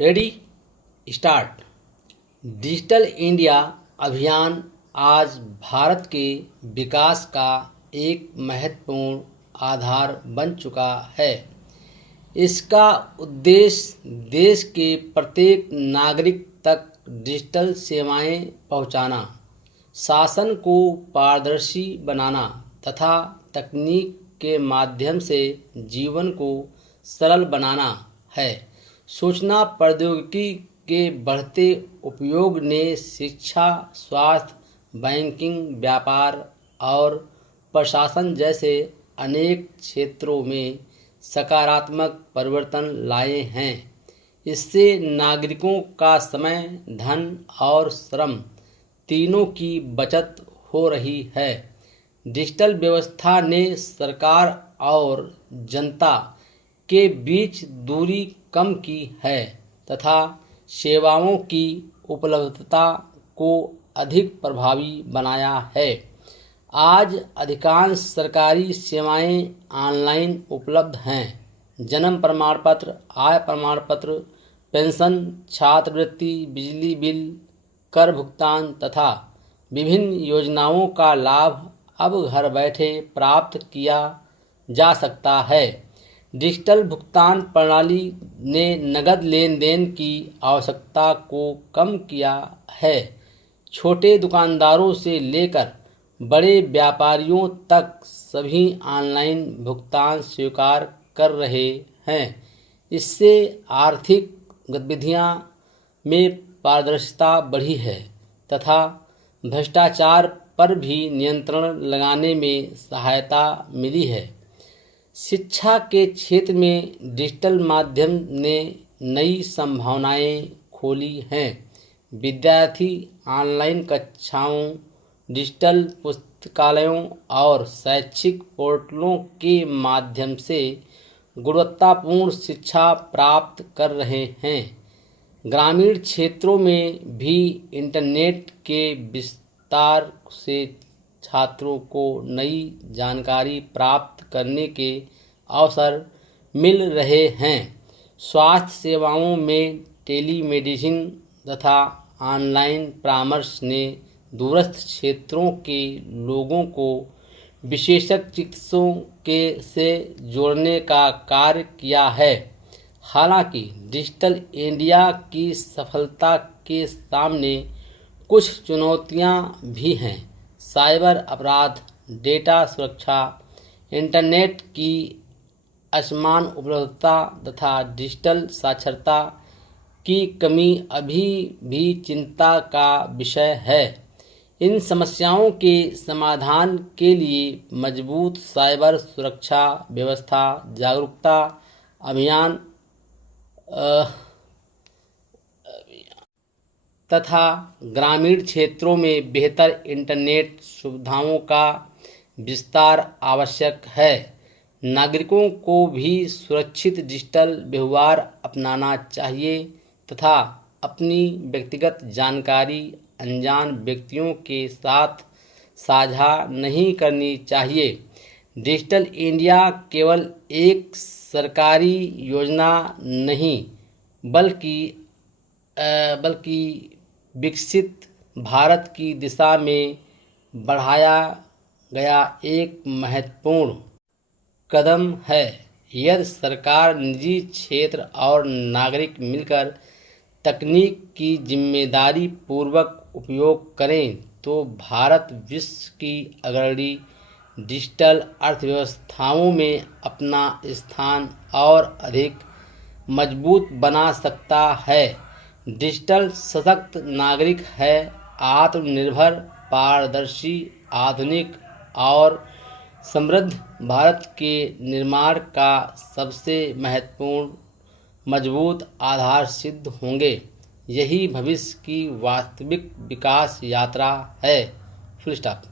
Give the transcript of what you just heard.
Ready start. Digital India अभियान आज भारत के विकास का एक महत्वपूर्ण आधार बन चुका है। इसका उद्देश्य देश के प्रत्येक नागरिक तक डिजिटल सेवाएं पहुंचाना, शासन को पारदर्शी बनाना तथा तकनीक के माध्यम से जीवन को सरल बनाना है। सूचना प्रौद्योगिकी के बढ़ते उपयोग ने शिक्षा, स्वास्थ्य, बैंकिंग, व्यापार और प्रशासन जैसे अनेक क्षेत्रों में सकारात्मक परिवर्तन लाए हैं। इससे नागरिकों का समय, धन और श्रम तीनों की बचत हो रही है। डिजिटल व्यवस्था ने सरकार और जनता के बीच दूरी कम की है तथा सेवाओं की उपलब्धता को अधिक प्रभावी बनाया है। आज अधिकांश सरकारी सेवाएं ऑनलाइन उपलब्ध हैं। जन्म प्रमाण पत्र, आय प्रमाण पत्र, पेंशन, छात्रवृत्ति, बिजली बिल, कर भुगतान तथा विभिन्न योजनाओं का लाभ अब घर बैठे प्राप्त किया जा सकता है। डिजिटल भुगतान प्रणाली ने नकद लेन देन की आवश्यकता को कम किया है। छोटे दुकानदारों से लेकर बड़े व्यापारियों तक सभी ऑनलाइन भुगतान स्वीकार कर रहे हैं। इससे आर्थिक गतिविधियां में पारदर्शिता बढ़ी है तथा भ्रष्टाचार पर भी नियंत्रण लगाने में सहायता मिली है। शिक्षा के क्षेत्र में डिजिटल माध्यम ने नई संभावनाएं खोली हैं। विद्यार्थी ऑनलाइन कक्षाओं, डिजिटल पुस्तकालयों और शैक्षिक पोर्टलों के माध्यम से गुणवत्तापूर्ण शिक्षा प्राप्त कर रहे हैं। ग्रामीण क्षेत्रों में भी इंटरनेट के विस्तार से छात्रों को नई जानकारी प्राप्त करने के अवसर मिल रहे हैं। स्वास्थ्य सेवाओं में टेलीमेडिसिन तथा ऑनलाइन परामर्श ने दूरस्थ क्षेत्रों के लोगों को विशेषज्ञ चिकित्सकों के से जोड़ने का कार्य किया है। हालांकि डिजिटल इंडिया की सफलता के सामने कुछ चुनौतियां भी हैं। साइबर अपराध, डेटा सुरक्षा, इंटरनेट की असमान उपलब्धता तथा डिजिटल साक्षरता की कमी अभी भी चिंता का विषय है। इन समस्याओं के समाधान के लिए मजबूत साइबर सुरक्षा व्यवस्था, जागरूकता अभियान तथा ग्रामीण क्षेत्रों में बेहतर इंटरनेट सुविधाओं का विस्तार आवश्यक है। नागरिकों को भी सुरक्षित डिजिटल व्यवहार अपनाना चाहिए तथा अपनी व्यक्तिगत जानकारी अनजान व्यक्तियों के साथ साझा नहीं करनी चाहिए। डिजिटल इंडिया केवल एक सरकारी योजना नहीं बल्कि विकसित भारत की दिशा में बढ़ाया गया एक महत्वपूर्ण कदम है। यदि सरकार, निजी क्षेत्र और नागरिक मिलकर तकनीक की जिम्मेदारी पूर्वक उपयोग करें तो भारत विश्व की अग्रणी डिजिटल अर्थव्यवस्थाओं में अपना स्थान और अधिक मजबूत बना सकता है। डिजिटल सशक्त नागरिक है आत्मनिर्भर, पारदर्शी, आधुनिक और समृद्ध भारत के निर्माण का सबसे महत्वपूर्ण मजबूत आधार सिद्ध होंगे। यही भविष्य की वास्तविक विकास यात्रा है। Full stop.